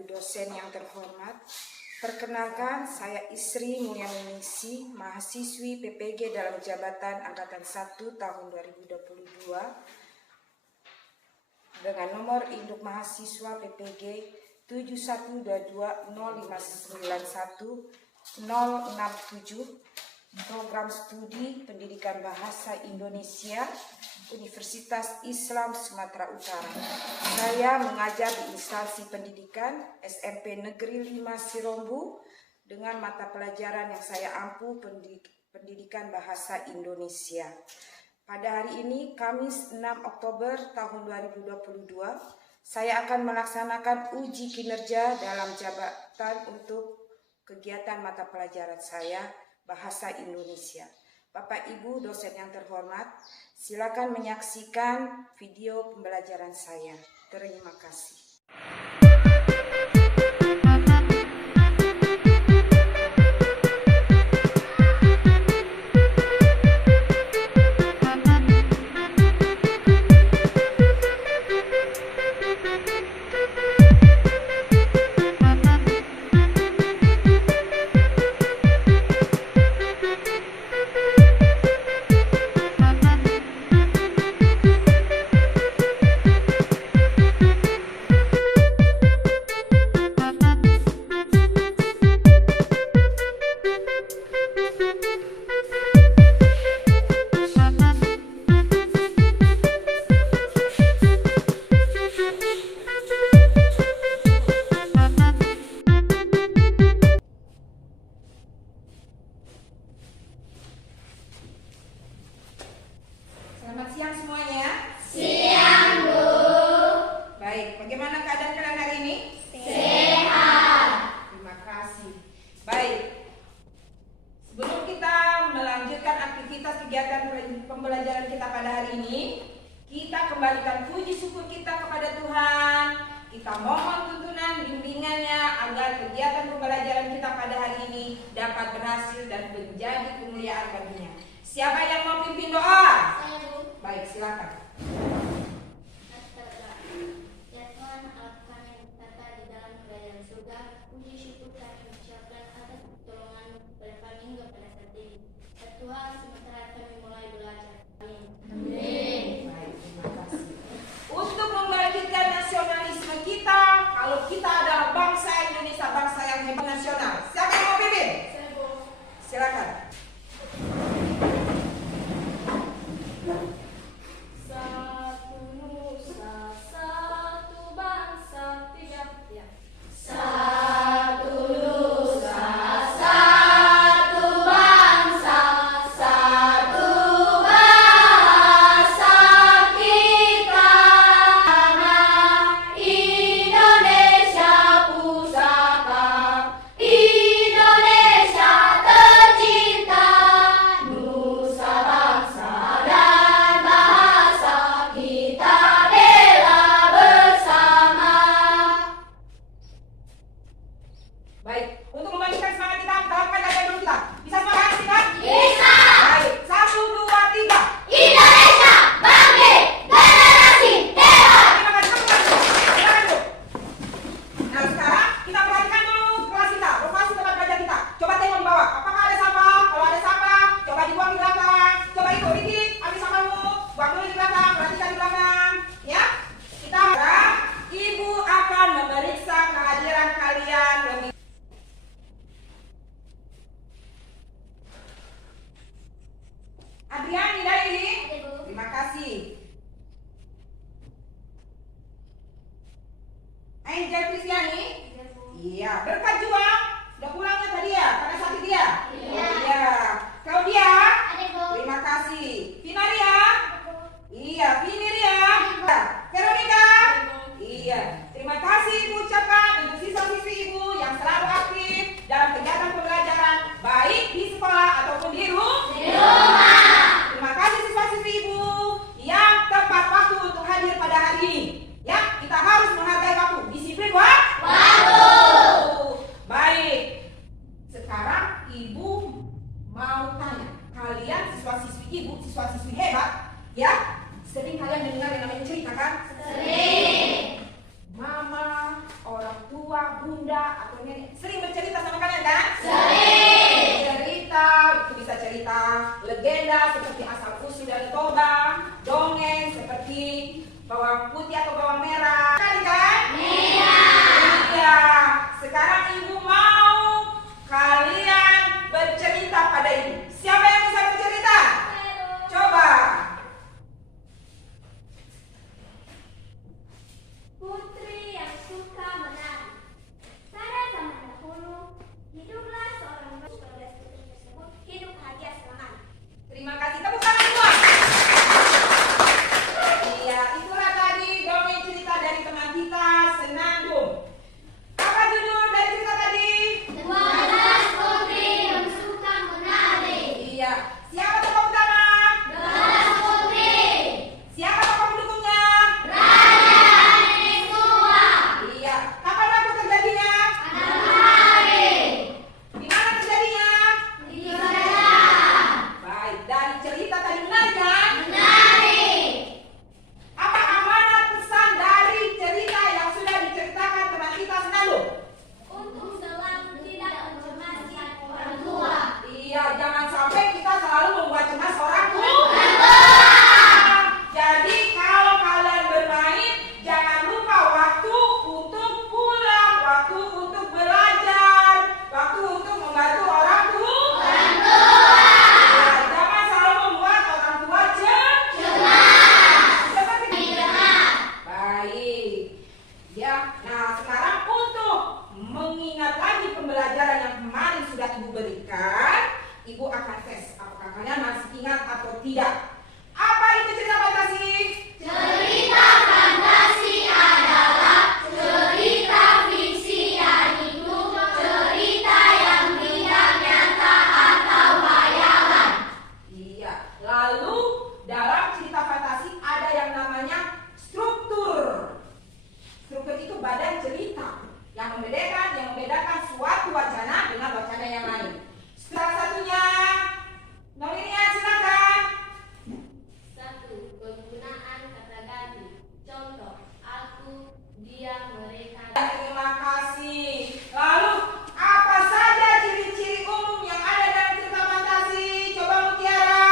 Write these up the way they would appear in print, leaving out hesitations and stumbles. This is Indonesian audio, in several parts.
Ibu dosen yang terhormat. Perkenalkan, saya Isri Mulyaningsih, mahasiswi PPG dalam jabatan Angkatan 1 tahun 2022 dengan nomor induk mahasiswa PPG 71220591-067, program studi pendidikan bahasa Indonesia Universitas Islam Sumatera Utara. Saya mengajar di instansi pendidikan SMP Negeri 5 Sirombu dengan mata pelajaran yang saya ampu pendidikan bahasa Indonesia. Pada hari ini, Kamis 6 Oktober tahun 2022, saya akan melaksanakan uji kinerja dalam jabatan untuk kegiatan mata pelajaran saya, Bahasa Indonesia. Bapak Ibu dosen yang terhormat, silakan menyaksikan video pembelajaran saya. Terima kasih. Selamat siang semuanya. Siang, Bu. Baik, bagaimana keadaan kalian hari ini? Sehat. Terima kasih. Baik, sebelum kita melanjutkan aktivitas kegiatan pembelajaran kita pada hari ini, kita kembalikan puji syukur kita kepada Tuhan. Kita mohon tuntunan bimbingannya agar kegiatan pembelajaran kita pada hari ini dapat berhasil dan menjadi kemuliaan baginya. Siapa yang mau pimpin doa? Saya, Bu. Baik, silakan. Ya Tuhan, Allah kami yang berkata di dalam kerajaan surga, puji syukur kami ucapkan atas pertolongan kepada kami hingga pada saat ini. Ya Tuhan, sementara kami mulai belajar. Amin. Amin. Baik, terima kasih. Untuk membangkitkan nasionalisme kita, kalau kita adalah bangsa Indonesia, bangsa yang hebat nasional. Siapa yang mau pimpin? Saya, Bu. Silakan. Satu nusa, satu bangsa, tiga. Ya. Satu nusa, satu bangsa, satu bahasa kita. Indonesia pusaka, Indonesia tercinta, nusa bangsa dan bahasa kita bela bersama. Baik, untuk membangkitkan semangat kita lakukan aja dulu kita. Bisa semangat kita? Bisa. Baik, 1, 2, 3. Indonesia bangkit, generasi hebat. Terima kasih, silakan Bu. Nah, sekarang kita perhatikan dulu kelas kita, lokasi tempat belajar kita. Coba tengok di bawah, apakah ada sampah? Kalau ada sampah, coba dibuang di belakang. Coba itu, Riki, ambil sampahmu, buang dulu di belakang, perhatikan di belakang. Ya, kita Ibu akan memeriksa kehadiran kalian lebih. Adrian, Hidayati, Ada, Bu. terima kasih. Angel Kristiani, Ada, Bu. iya. Berkat Juang, sudah pulangnya tadi ya, pada sakit dia? Iya. Iya. Claudia, Ada, Bu. terima kasih. Vinaria, Ada, Bu. iya. Viniria, Veronica, iya. Terima kasih Ibu ucapkan untuk siswa-siswi Ibu yang selalu aktif dalam kegiatan pembelajaran, baik di sekolah ataupun di rumah. Terima kasih siswa-siswi Ibu yang tepat waktu untuk hadir pada hari ini. Ya, kita harus menghargai waktu. Disiplin, waktu. Baik. Sekarang Ibu mau tanya, kalian siswa-siswi Ibu, siswa-siswi hebat, ya? Sering kalian mendengar yang namanya cerita kan? Sering. Mama, orang tua, bunda, atau nenek sering bercerita sama kalian kan? Sering. Cerita, itu bisa cerita legenda seperti asal usul dari Toba, dongeng seperti bawang putih atau bawang merah. Kali kan? Iya. Sekarang ibu mau kalian bercerita pada ibu. Siapa yang bisa bercerita? Coba. Putri yang suka menari. Pada zaman dahulu, hiduplah seorang putri tersebut hidup bahagia selamanya. Terima kasih. Tepuk tangan semua. Iya, itulah tadi dongeng cerita dari teman kita, Senandung. Apa judul dari cerita tadi? 12 putri yang suka menari. Iya. Siapa tokoh utama? 12 putri. Siapa tokoh pendukungnya? Raja nenek tua. Iya. Kapan waktu terjadinya? Malam hari. Di mana terjadinya? Di kerajaan. Baik. Dari cerita tadi benar kan? Menari. Apa amanat pesan dari cerita yang sudah diceritakan teman kita Senandung? Untuk selalu tidak mencermati orang tua. Iya, jangan sampai kita selalu membuat cemas orang tua. Jadi kalau kalian bermain, jangan lupa waktu untuk pulang, waktu untuk belajar, waktu untuk membantu orang tua. Ya, jangan selalu membuat orang tua cemas. Seperti itu. Baik. Ya, nah sekarang untuk mengingat lagi pembelajaran yang kemarin sudah ibu berikan, ibu akan tes apakah kalian masih ingat atau tidak. Apa itu cerita fantasi? Cerita fantasi adalah cerita fiksi yang hidup, cerita yang tidak nyata atau hayalan. Iya. Lalu dalam cerita fantasi ada yang namanya struktur. Struktur itu badan cerita yang membedakan suatu wacana dengan wacana yang lain. Salah satunya, Nolinia silakan. 1. Penggunaan kata ganti. Contoh, aku, dia, mereka. Terima kasih. Lalu apa saja ciri-ciri umum yang ada dalam cerita fantasi? Coba Mutiara.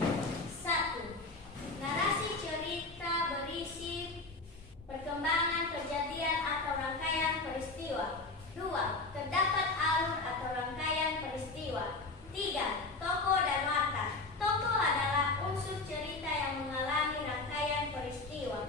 1. Narasi cerita berisi perkembangan kejadian atau rangkaian peristiwa. 2. Terdapat alur atau rangkaian peristiwa. 3. Tokoh dan latar. Tokoh adalah unsur cerita yang mengalami rangkaian peristiwa.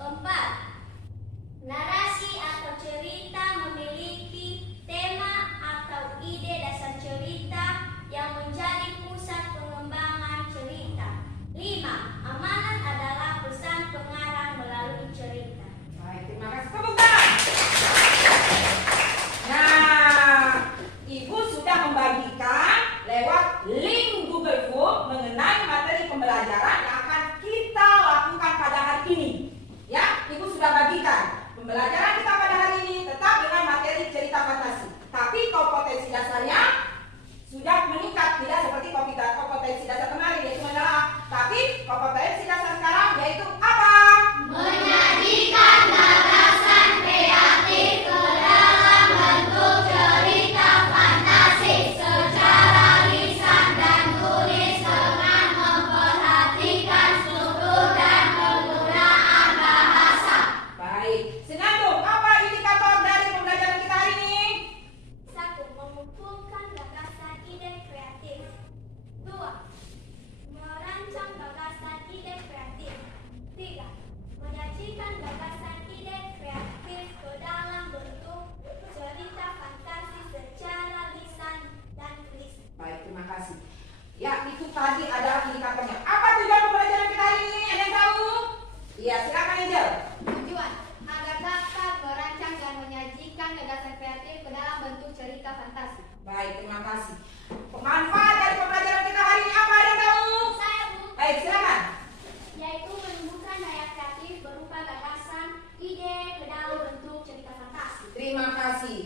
4. Narasi atau cerita memiliki tema atau ide dasar cerita yang menjadi pusat pengembangan cerita. 5. Amanat adalah pesan pengarang melalui cerita. Baik, terima kasih. Tepuk tangan. Nah, ibu sudah membagikan lewat link Google Form mengenai materi pembelajaran yang akan kita lakukan pada hari ini. Ya, ibu sudah bagikan. Pembelajaran kita pada hari ini tetap dengan materi cerita fantasi. Tapi kompetensi dasarnya sudah meningkat, tidak seperti kompetensi dasar kemarin yaitu menelaah. Tapi kompetensi dasar sekarang yaitu apa? Menyajikan gagasan kreatif ke dalam bentuk cerita fantasi secara lisan dan tulis dengan memperhatikan struktur dan penggunaan bahasa. Baik, Senandung, apa indikator dari pembelajaran kita hari ini? 1. Mengumpulkan gagasan ide kreatif. 2. Merancang gagasan ide kreatif. 3. Menyajikan gagasan ide kreatif ke dalam bentuk cerita fantasi secara lisan dan tulisan. Baik, terima kasih. Ya, itu tadi adalah indikatornya. Apa tujuan pembelajaran kita hari ini? Ada yang tahu? Iya, silakan Angel. Tujuan agar dapat merancang dan menyajikan gagasan kreatif ke dalam bentuk cerita fantasi. Baik, terima kasih. Manfaat dari pembelajaran kita hari ini apa? Ada yang tahu? Saya Bu, Baik, silakan. yaitu menumbuhkan daya kreatif berupa gagasan ide ke dalam bentuk cerita fantasi. Terima kasih.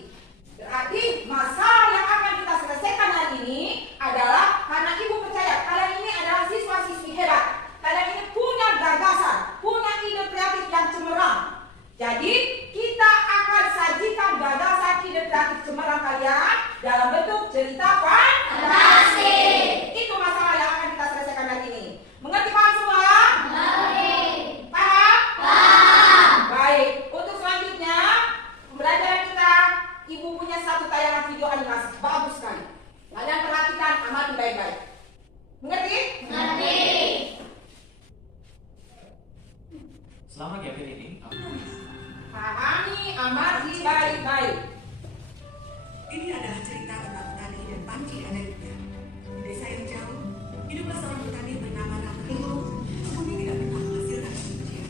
Berarti masalah yang akan kita selesaikan hari ini adalah karena ibu percaya kalian ini adalah siswa-siswi hebat. Kalian ini punya gagasan, punya ide kreatif yang cemerlang. Jadi kita akan Ibu punya satu tayangan video animasi. Bagus sekali. Kalian perhatikan, amati baik-baik. Mengerti? Mengerti. Selama Gavin ini, Pahami, amati baik-baik. Ini adalah cerita tentang petani dan panci adanya. Di desa yang jauh, hiduplah seorang petani bernama Rahmanullah. Kebunnya tidak pernah menghasilkan kesucian.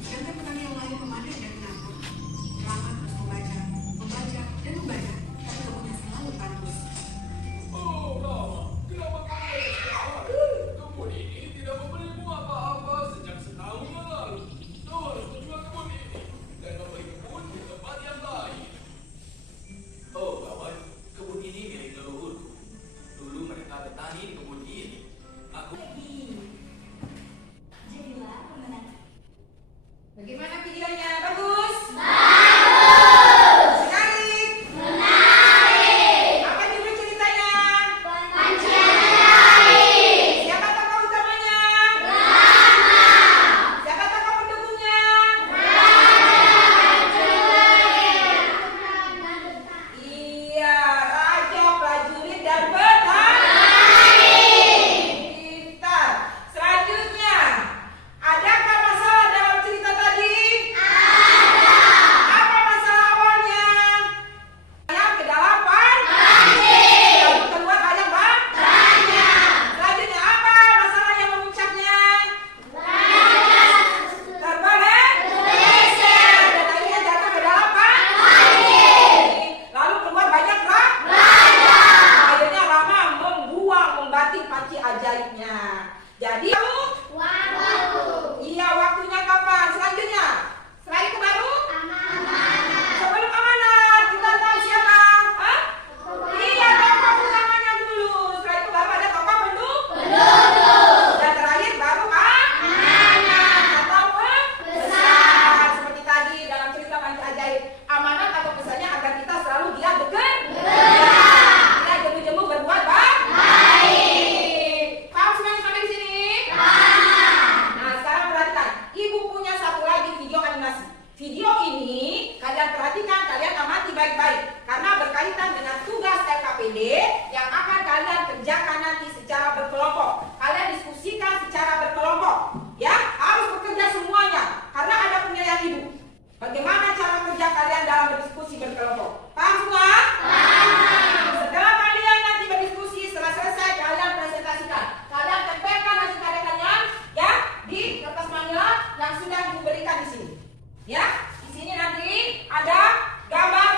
Sedangkan petani yang lain memanen dan menabur. Rahman terus membaca, dan membaca, tapi kebunnya selalu tandus. Oh, Rama, kenapa kamu kecewa? Kebun ini tidak memberimu apa-apa sejak setahun yang lalu. Kau harus menjual kebun ini dan membeli kebun di tempat yang lain. Oh, kawan, kebun ini milik leluhurku. Dulu mereka bertani di kebun ini. Aku Jadilah pemenang. Bagaimana videonya? Bagus? Menarik? Apa judul ceritanya? Siapa tokoh utamanya? Siapa tokoh pendukungnya? Iya, raja, prajurit, dan petani. Pintar. Selanjutnya, adakah masalah dalam cerita tadi? Apa masalah awalnya? Ayam ke dalapan? Lalu keluar ayam banyak. Selanjutnya apa masalah yang memuncaknya? Terbalik? Dan akhirnya jatuh ke dalapan? Lalu keluar banyak rak? Akhirnya Rama membanting panci ajaibnya. Jadi iya, waktunya kapan? Selanjutnya. Setelah itu baru? Sebelum amanat, kita tahu siapa? Hah? Iya, tokoh utamanya dulu. Setelah itu baru ada tokoh penduduk. Dan terakhir baru amanat atau pesan. Seperti tadi dalam cerita panci ajaib. Amanat atau pesannya agar kita selalu giat bekerja. Tidak jemu-jemu berbuat baik. Paham semuanya sampai di sini? Nah, sekarang perhatikan. Ibu punya satu lagi video animasi. Video ini kalian perhatikan, kalian amati baik-baik. Karena berkaitan dengan tugas LKPD yang akan kalian kerjakan nanti secara berkelompok. Kalian diskusikan secara berkelompok. Ya, harus bekerja semuanya. Karena ada penilaian ibu. Bagaimana cara kerja kalian dalam berdiskusi berkelompok? Paham semua? Setelah kalian nanti berdiskusi, setelah selesai kalian presentasikan. Kalian tempelkan hasil karya kalian ya di kertas manila yang sudah ibu berikan di sini. Ya, di sini nanti ada gambar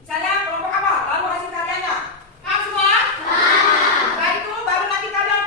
misalnya kelompok apa, lalu hasil karyanya. Paham semua? Setelah itu baru nanti kalian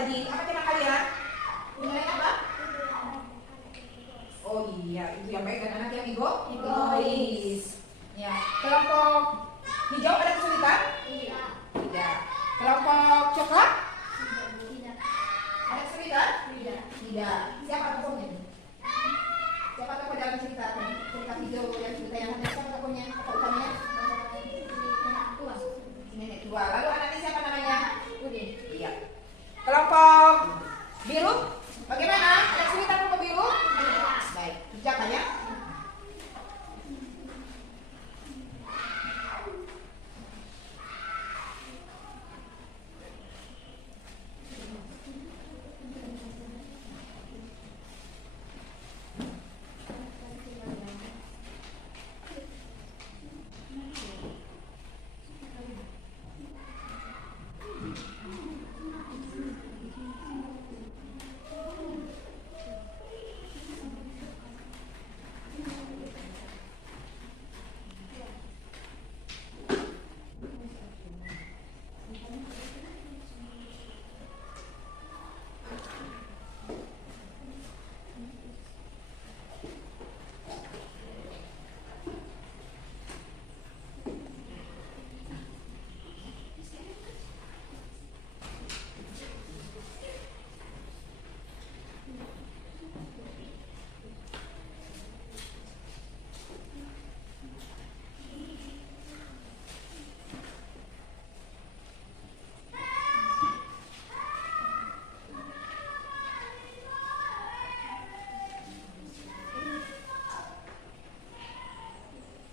tadi? Apa tema kalian? Mengenai apa? Oh iya, ibu yang baik dan anak yang egois. Ya, kelompok hijau ada kesulitan? Tidak. Kelompok coklat? Ada kesulitan? Tidak. Siapa tokohnya? Siapa tokoh dalam cerita hijau yang cerita yang ada? Siapa tokohnya? Tokoh utamanya? Nenek tua. Lalu anaknya siapa namanya? Udin. Iya. Kelompok biru? Bagaimana? Ada kesulitan kelompok biru? Baik. Ucapan ya.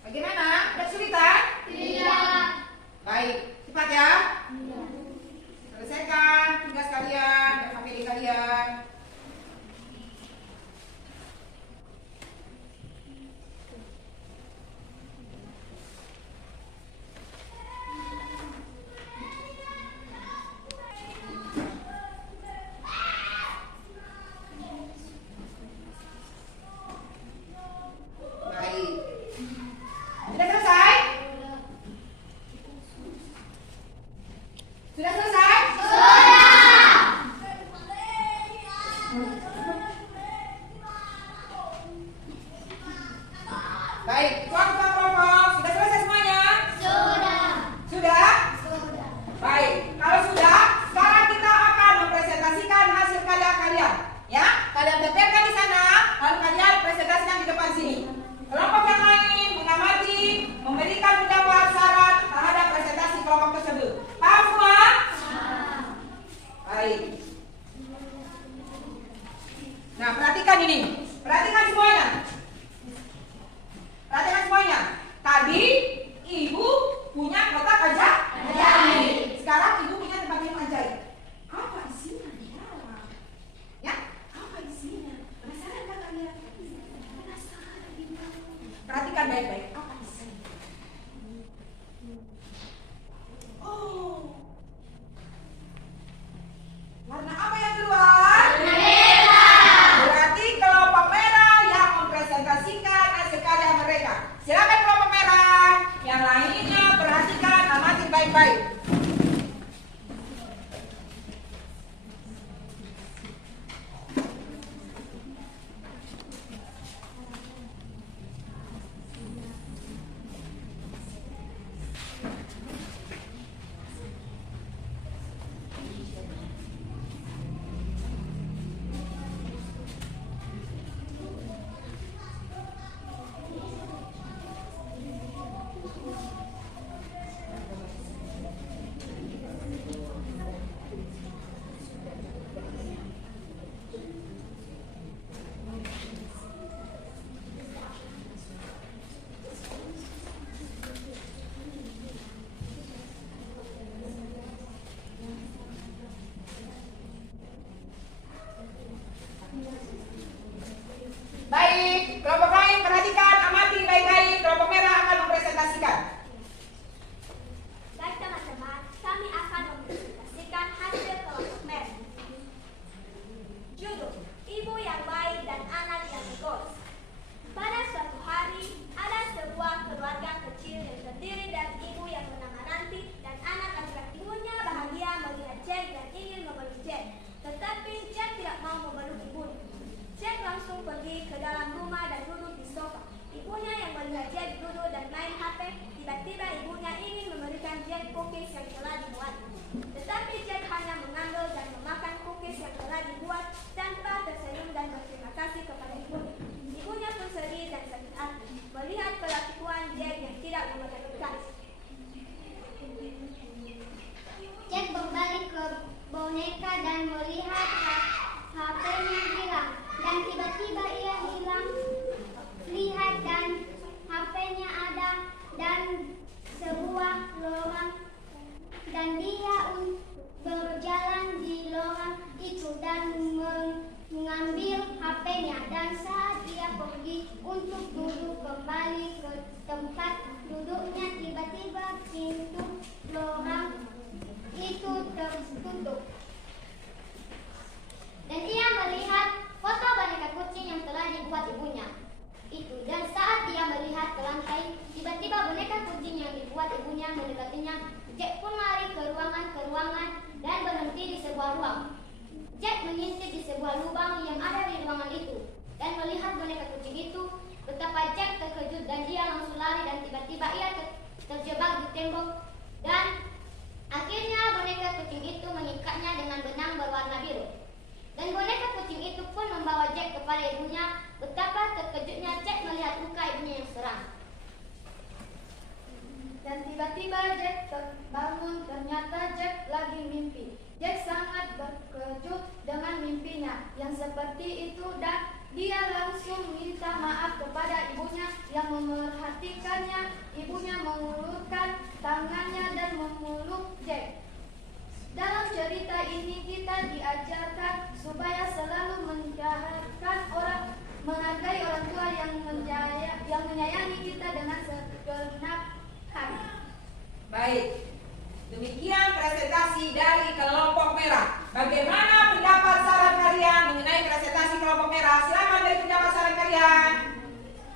Bagaimana? Ada kesulitan? Baik, cepat ya. Selesaikan tugas kalian dan materi kalian. Baik. Sudah selesai? Sudah selesai? Baik, kelompok sudah selesai semuanya? Sudah? Baik, kalau sudah, sekarang kita akan mempresentasikan hasil karya kalian. Ya, kalian tempelkan di sana, lalu kalian presentasikan di depan sini. Kelompok yang lain mengamati, memberikan pendapat saran terhadap presentasi kelompok tersebut. Paham semua? Baik. Nah, perhatikan ini. Perhatikan semuanya. Perhatikan semuanya. Tadi ibu punya kotak ajaib. Sekarang ibu punya tempat minum ajaib. Apa isinya di dalam? Ya, apa isinya? Penasaran kan kalian? Penasaran. Perhatikan baik-baik. Apa isinya? Oh. Warna apa yang keluar? Merah. Berarti kelompok merah yang mempresentasikan hasil karya mereka. Silakan kelompok merah. dan main HP, tiba-tiba ibunya ingin memberikan Jack cookies yang telah dibuat. Tetapi Jack hanya mengambil dan memakan cookies yang telah dibuat tanpa tersenyum dan berterima kasih kepada ibunya. Ibunya pun sedih dan sakit hati melihat kelakuan Jack yang tidak mengenalkan. Jack berbalik ke boneka dan melihat HP-nya hilang. Dan tiba-tiba ia lihat dan HP-nya ada dan sebuah lorong dan dia berjalan di lorong itu dan mengambil HP-nya. Dan saat dia pergi untuk duduk kembali ke tempat duduknya, tiba-tiba pintu lorong itu tertutup. Dan ia melihat foto boneka kucing yang telah dibuat ibunya itu. Dan saat dia melihat ke lantai, tiba-tiba boneka kucing yang dibuat ibunya mendekatinya. Jack pun lari ke ruangan dan berhenti di sebuah ruang. Jack mengintip di sebuah lubang yang ada di ruangan itu dan melihat boneka kucing itu. Betapa Jack terkejut dan dia langsung lari dan tiba-tiba ia terjebak di tembok. Dan akhirnya boneka kucing itu mengikatnya dengan benang berwarna biru. Dan boneka kucing itu pun membawa Jack kepada ibunya. Betapa terkejutnya Jack melihat luka ibunya yang seram. Dan tiba-tiba Jack terbangun, ternyata Jack lagi mimpi. Jack sangat terkejut dengan mimpinya yang seperti itu dan dia langsung minta maaf kepada ibunya yang memerhatikannya. Ibunya mengulurkan tangannya dan memeluk Jack. Dalam cerita ini kita diajarkan supaya selalu menghargai orang tua yang menyayangi kita dengan segenap hati. Baik, demikian presentasi dari kelompok merah. Bagaimana pendapat saran kalian mengenai presentasi kelompok merah? Silakan dari pendapat saran kalian.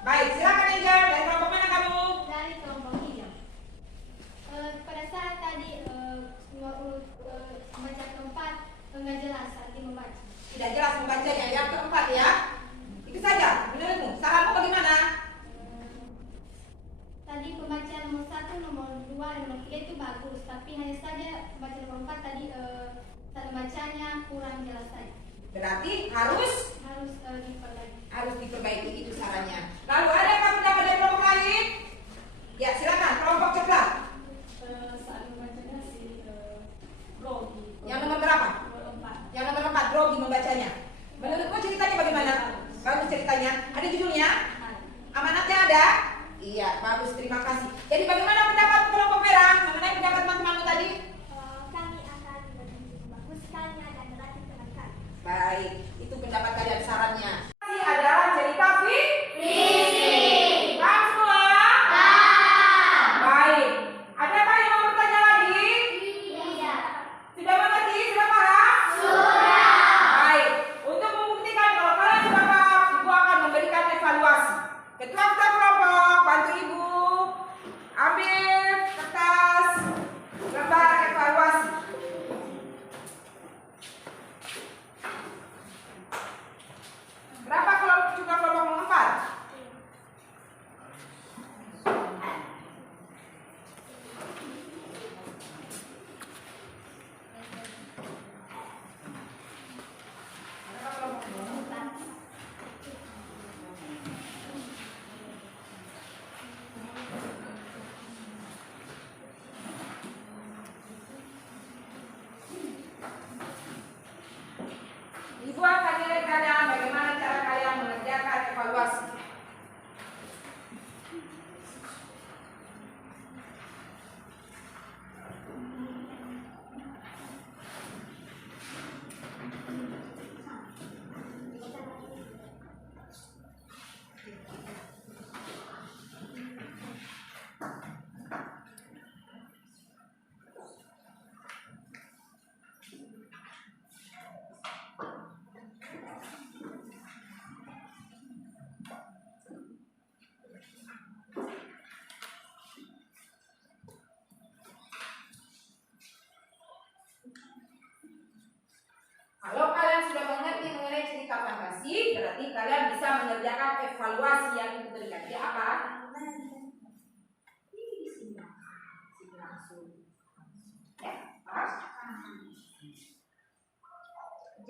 Baik, silakan Angel. Dari kelompok mana kamu? Dari kelompok hijau. Pada saat tadi membaca keempat enggak jelas arti membaca. Tidak jelas membacanya. Yang keempat ya. Itu saja. Menurutmu, saranmu bagaimana? Tadi pembacaan nomor 1, nomor 2, dan nomor 3 itu bagus, tapi hanya saja baca nomor 4 tadi cara bacanya kurang jelas saja. Berarti harus Diperbaiki. harus diperbaiki, itu sarannya. Lalu ada apa pendapat dari kelompok lain? Ya silakan, kelompok coklat. Saat membacanya si grogi. Yang nomor berapa? Nomor 4. Yang nomor 4, grogi membacanya. Menurutmu ceritanya bagaimana? Bagus ceritanya. Ada judulnya? Amanatnya ada? Iya, bagus, terima kasih. Jadi bagaimana pendapat kelompok merah mengenai pendapat teman-temanmu tadi? Kami akan membaguskannya dan melatih teman-teman. Baik, itu pendapat kalian, sarannya. Ini adalah cerita fiksi. Paham semua? Baik. Adakah yang mau bertanya lagi? Iya. Sudah mengerti? Sudah paham? Sudah. Baik. Untuk membuktikan kalau kalian sudah paham, Ibu akan memberikan evaluasi. Ketua-ketua kelompok, bantu Ibu ambil kertas lembar evaluasi. Berapa jumlah kelompok mengempal? Ibu akan nilai kalian bagaimana cara kalian mengerjakan evaluasi. Kalau kalian sudah mengerti mengenai cerita fantasi, berarti kalian bisa mengerjakan evaluasi yang diberikan. Ya apa?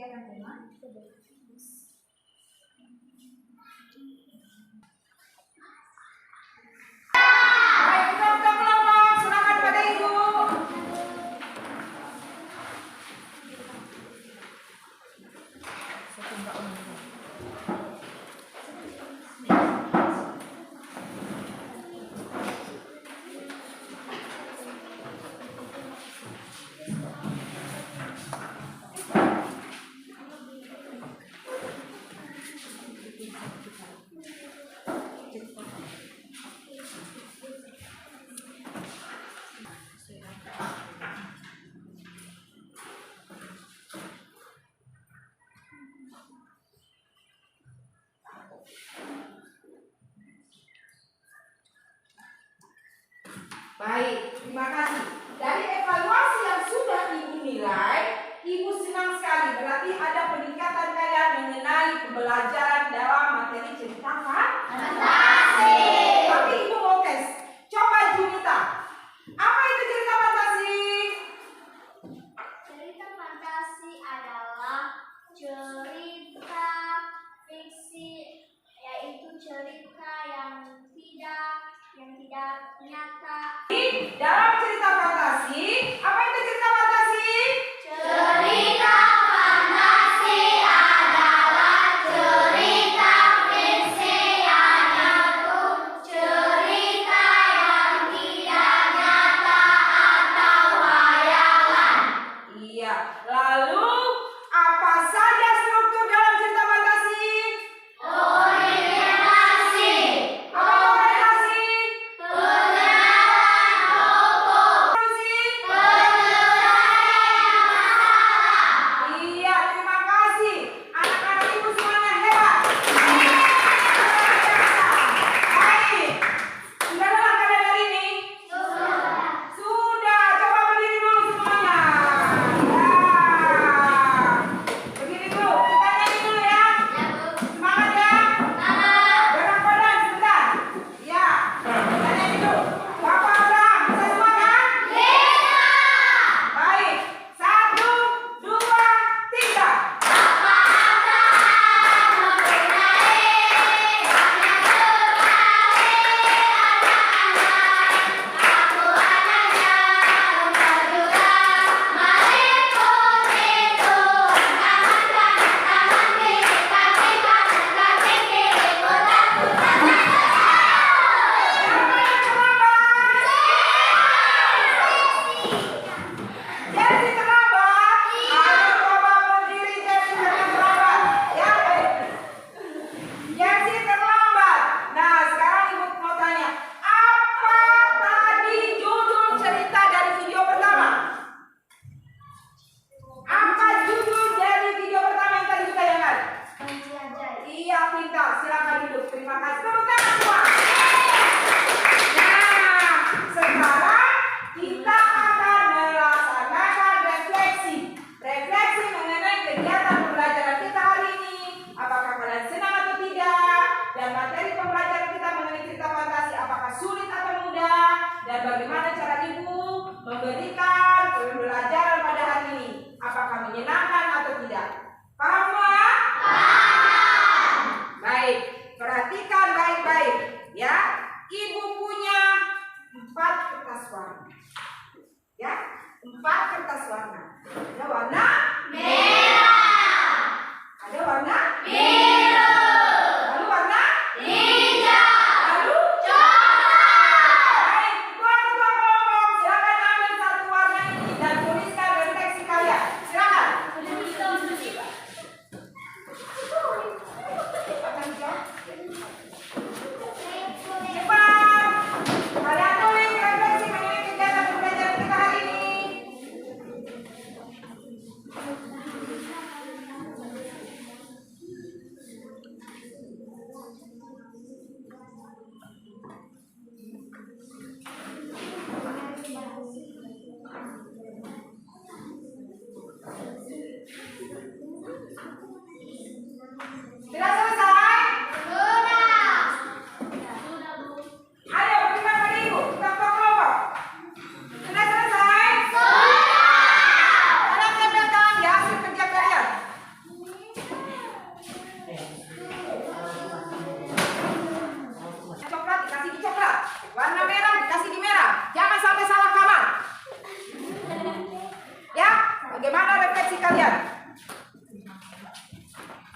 Sediakan tema. Baik, kita kelompok. Silakan pada ibu. Baik, terima kasih. Dari evaluasi yang sudah Ibu nilai, Ibu senang sekali. Berarti ada peningkatan kalian mengenai pembelajaran dalam materi cerita fantasi. Tapi Ibu mau tes. Coba Junita. Apa itu cerita fantasi? Cerita fantasi adalah cerita fiksi, yaitu cerita yang tidak nyata. Dalam cerita fantasi, apa itu cerita fantasi? Cerita fantasi adalah cerita fiksi, yaitu cerita yang tidak nyata atau hayalan. Iya. Lalu, apa saja struktur dalam cerita fantasi? Orientasi, Apa orientasi? pengenalan tokoh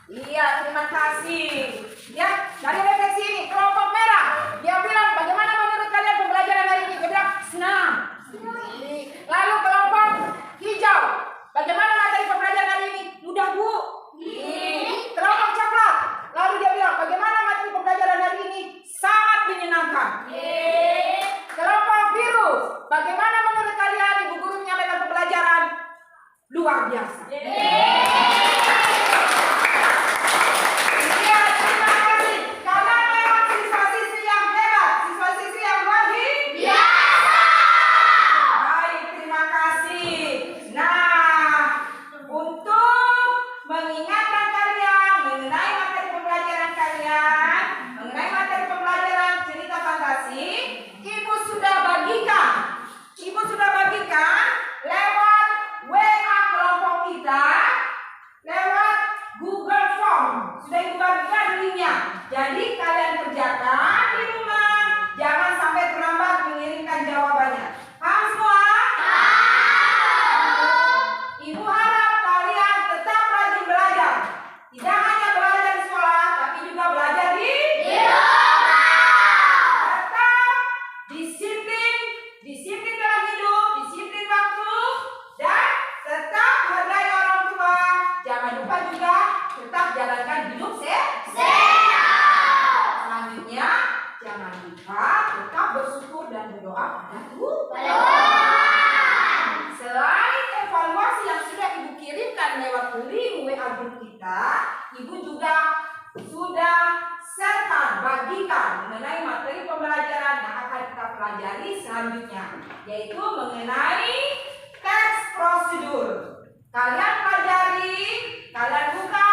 Iya, terima kasih. Ya, dari refleksi ini, kelompok merah. Dia bilang, bagaimana menurut kalian pembelajaran hari ini? Dia bilang, senang. Lalu kelompok hijau. Bagaimana materi pembelajaran hari ini? Mudah, Bu. Kelompok coklat. Lalu dia bilang, bagaimana materi pembelajaran hari ini? Sangat menyenangkan. Kelompok biru. Bagaimana menurut kalian Ibu Guru menyampaikan pembelajaran? Luar biasa. Iya, terima kasih. Kalian memang siswa-siswi yang hebat, siswa-siswi yang luar biasa. Baik, terima kasih. Nah, untuk mengingatkan kalian mengenai materi pembelajaran kalian, mengenai materi pembelajaran cerita fantasi, Ibu sudah bagikan lewat WA kelompok kita, lewat Google Form. Sudah Ibu bagikan linknya. Jadi kalian kerjakan di rumah, jangan sampai terlambat mengirimkan jawabannya. Paham semua? Ibu harap kalian tetap rajin belajar. Tidak hanya belajar di sekolah, tapi juga belajar di tetap disiplin dalam hidup, disiplin waktu, dan tetap hargai orang tua. Jangan lupa juga tetap jalankan hidup sehat. Selanjutnya, jangan lupa tetap bersyukur dan berdoa pada Tuhan. Selain evaluasi yang sudah Ibu kirimkan lewat link WA group kita, Ibu juga sudah serta bagikan mengenai materi pembelajaran yang akan kita pelajari selanjutnya, yaitu mengenai teks prosedur. Kalian pelajari, kalian buka